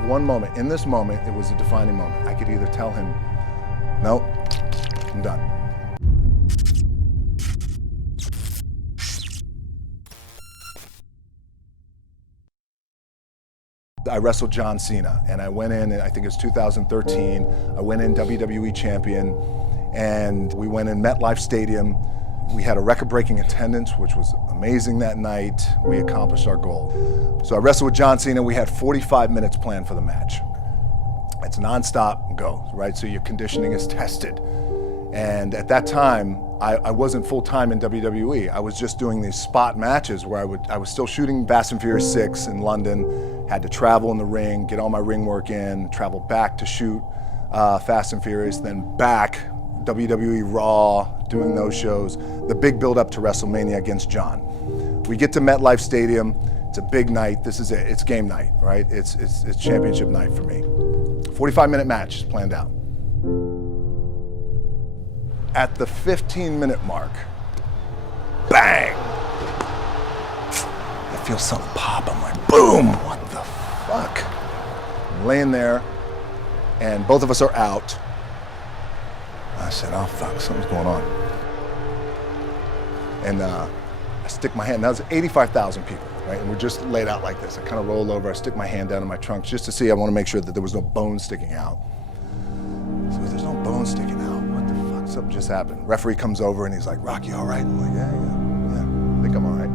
One moment, in this moment, it was a defining moment. I could either tell him, no, I'm done. I wrestled John Cena, and I went in, I think it was 2013, I went in WWE champion, and we went in MetLife Stadium. We had a record-breaking attendance, which was amazing that night. We accomplished our goal. So I wrestled with John Cena. We had 45 minutes planned for the match. It's nonstop go, right? So your conditioning is tested. And at that time, I wasn't full-time in WWE. I was just doing these spot matches where I was still shooting Fast and Furious 6 in London, had to travel in the ring, get all my ring work in, travel back to shoot Fast and Furious, then back, WWE Raw, doing those shows, the big build-up to WrestleMania against John. We get to MetLife Stadium, it's a big night, this is it, it's game night, right? It's championship night for me. 45-minute match is planned out. At the 15-minute mark, bang! I feel something pop, I'm like, boom, what the fuck? I'm laying there, and both of us are out. I said, oh fuck, something's going on. And I stick my hand, now there's 85,000 people, right? And we're just laid out like this. I kind of roll over, I stick my hand down in my trunk just to see, I want to make sure that there was no bone sticking out. So there's no bone sticking out, what the fuck, something just happened. Referee comes over and he's like, Rock, you all right? I'm like, yeah, I think I'm all right.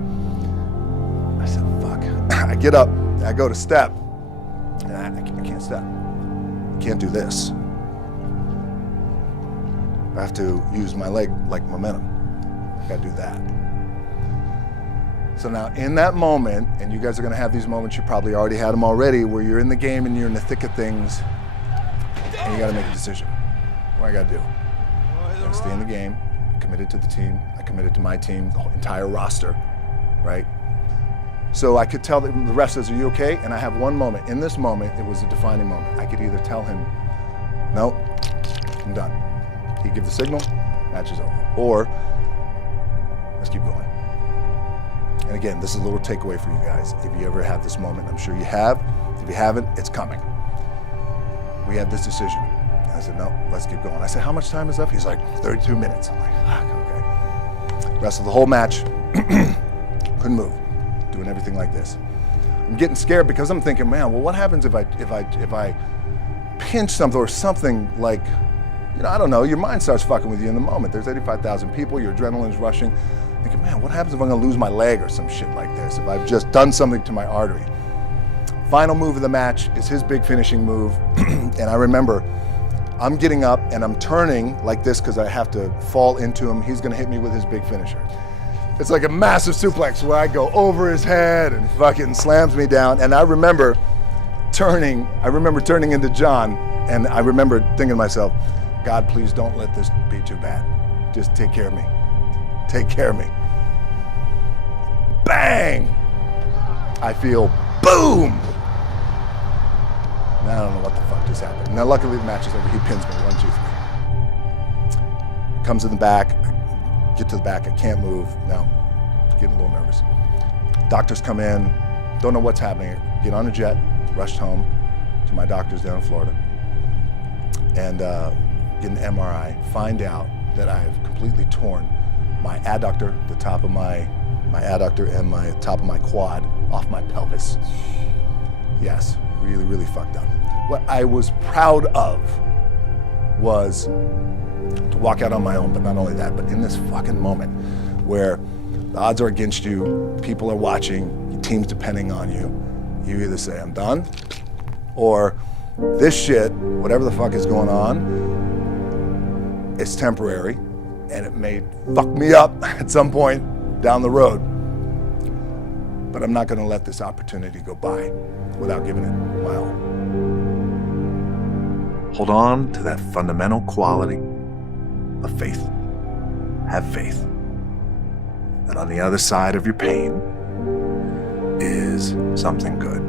I said, fuck. I get up, I go to step, and I can't step. I can't do this. I have to use my leg like momentum. I gotta do that. So now in that moment, and you guys are gonna have these moments, you probably already had them already, where you're in the game and you're in the thick of things, and you gotta make a decision. What I gotta do? I'm gonna stay in the game, committed to the team, I committed to my team, the whole entire roster, right? So I could tell the ref says, are you okay? And I have one moment. In this moment, it was a defining moment. I could either tell him, no, I'm done. He gives the signal, match is over. Or, let's keep going. And again, this is a little takeaway for you guys. If you ever have this moment, I'm sure you have. If you haven't, it's coming. We had this decision. And I said, no, let's keep going. I said, how much time is left? He's like, 32 minutes. I'm like, fuck, okay. Rest of the whole match, couldn't move, doing everything like this. I'm getting scared because I'm thinking, man, well, what happens if I pinch something or something like, you know, I don't know, your mind starts fucking with you in the moment. There's 85,000 people, your adrenaline's rushing. Thinking, man, what happens if I'm gonna lose my leg or some shit like this, if I've just done something to my artery? Final move of the match is his big finishing move. And I remember, I'm getting up and I'm turning like this because I have to fall into him. He's gonna hit me with his big finisher. It's like a massive suplex where I go over his head and fucking slams me down. And I remember turning into John, and I remember thinking to myself, God, please don't let this be too bad. Just take care of me. Take care of me. Bang! I feel boom! Now I don't know what the fuck just happened. Now luckily the match is over. He pins me, 1, 2, 3. Comes in the back, I get to the back, I can't move. Now, getting a little nervous. Doctors come in, don't know what's happening. Get on a jet, rushed home to my doctors down in Florida. And get an MRI, find out that I have completely torn my adductor, the top of my adductor and my top of my quad off my pelvis. Yes, really, really fucked up. What I was proud of was to walk out on my own, but not only that, but in this fucking moment where the odds are against you, people are watching, your team's depending on you, you either say, I'm done, or this shit, whatever the fuck is going on, it's temporary, and it may fuck me up at some point down the road. But I'm not gonna let this opportunity go by without giving it my all. Hold on to that fundamental quality of faith. Have faith that on the other side of your pain is something good.